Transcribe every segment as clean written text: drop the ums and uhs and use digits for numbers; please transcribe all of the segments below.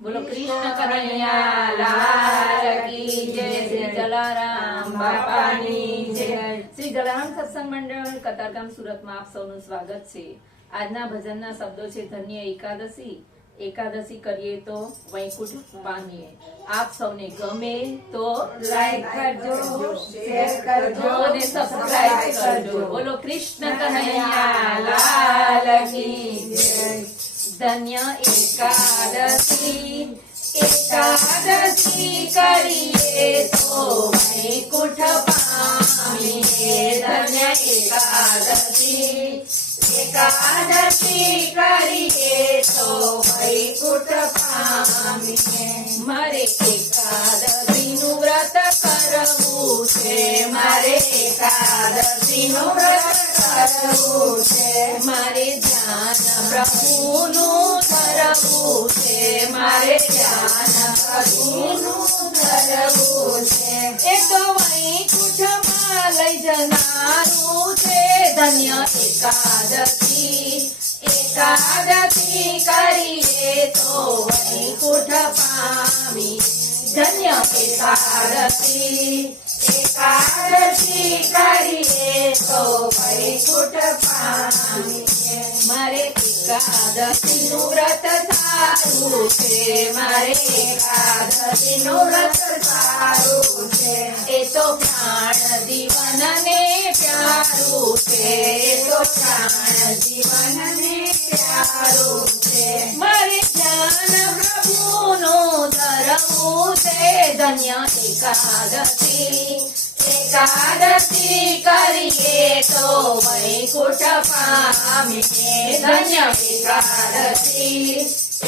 બોલો કૃષ્ણ કનૈયા લાલ કી જય, શ્રી જલારામ બાપાની જય। શ્રી જલારામ સત્સંગ મંડળ કતારગામ સુરતમાં આપ સૌનું સ્વાગત છે। આજના ભજનના શબ્દો છે ધન્ય એકાદશી। એકાદશી કરીએ તો વૈકુંઠ પામીએ। આપ સૌને ગમે તો લાઈક કરજો, શેર કરજો અને સબસ્ક્રાઇબ કરજો। બોલો કૃષ્ણ કનૈયા લાલ કી જય। ધન્ય એકાદશી, એકાદશી કરીએ તો વૈકુંઠ પામીએ। ધન્ય એકાદશી, એકાદશી કરીએ તો વૈકુંઠ પામીએ। મારે એકાદશીનું વ્રત કરવું છે, મારે એકાદશીનું વ્રત કરવું છે, મારે ધ્યાન પ્રભુનું ધરવું છે, મારે ધ્યાન પ્રભુનું ધરવું છે। એ તો વૈકુંઠમાં લઈ જનારું છે। ધન્ય એકાદશી, એકાદશી કરીએ તો વૈકુંઠ પામી। ધન્ય એકાદશી, એકાદશી કરીએ તો વૈકુંઠ પામીએ। મારે એકાદશીનું વ્રત સારું છે, મારે એકાદશીનું વ્રત સારું છે। એ તો પ્રાણ જીવનને પ્યારું છે, એ તો પ્રાણ જીવનને પ્યારું છે। મારે ધ્યાન પ્રભુનું ધરવું છે। ધન્ય એકાદશી, એકાદશી કરીએ તો વૈકુંઠ પામીએ। ધન્ય એકાદશી,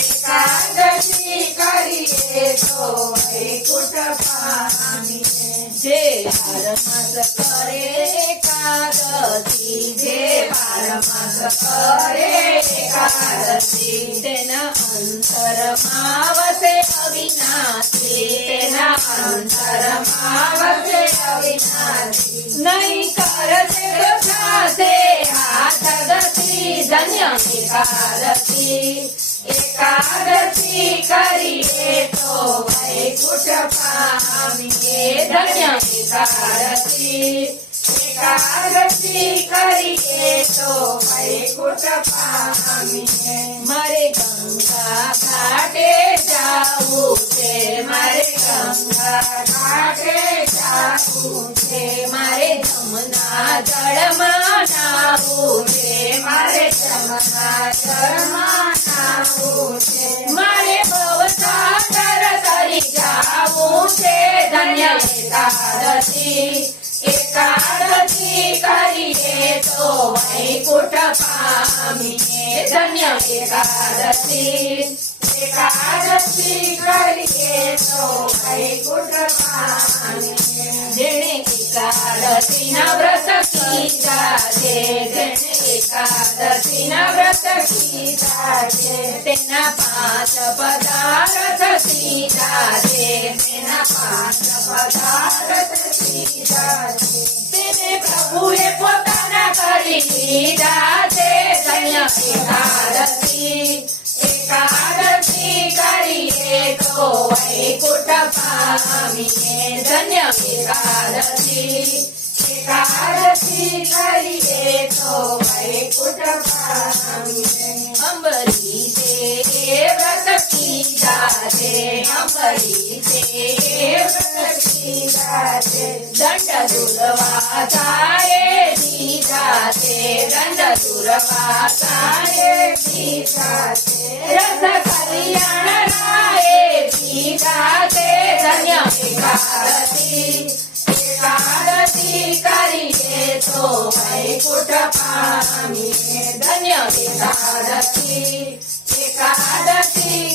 એકાદશી કરીએ તો વૈકુંઠ પામીએ। જે બારમાસ કરે એકાદશી, જે બારમાસ કરે એકાદશી, તેના અંતરમાં વસે અવિનાશી, તેના અંતરમાં વસે અવિનાશી। નહીં કરશે તો થશે હાથગતી। ધન્ય એકાદશી, એકાદશી કરીએ તો વૈકુંઠ પામીએ। ધન્ય એકાદશી, એકાદશી કરીએ તો વૈકુંઠ પામીએ। મારે ગંગા ઘાટે જાવું છે, મારે ગંગા ઘાટે જાવું છે, મારે જમના જળમાં નાવું છે, મારે જમના જળમાં નાવું છે, મારે ભવસાગર તરી જાવું છે। ધન્ય એકાદશી, એકાદશી કરીએ તો વૈકુંઠ પામીએ। ધન્ય એકાદશી, એકાદશી કરીએ તો વૈકુંઠ પામીએ। જેણે એકાદશીના વ્રત કીધા છે, જેણે એકાદશીના વ્રત કીધા છે, તેના 5 પદાર્થ સીધા છે, તેના 5 પદાર્થ સીધા છે। તેને પ્રભુએ પોતાના કરી લીધા છે। ધન્ય એકાદશી, એકાદશી કરીએ તો વૈકુંઠ પામીએ। ધન્ય એકાદશી, એકાદશી કરીએ તો વૈકુંઠ પામીએ। અંબરીશે વ્રત કીધા છે, અંબરીશે વ્રત કીધા છે, દંડ દુર્વાસાએ દીધા છે, દંડ દુર્વાસાએ દીધા છે, રસ કલ્યાણરાએ પીધા છે। ધન્ય એકાદશી, એકાદશી કરીએ તો વૈકુંઠ પામીએ। ધન્ય એકાદશી, એકાદશી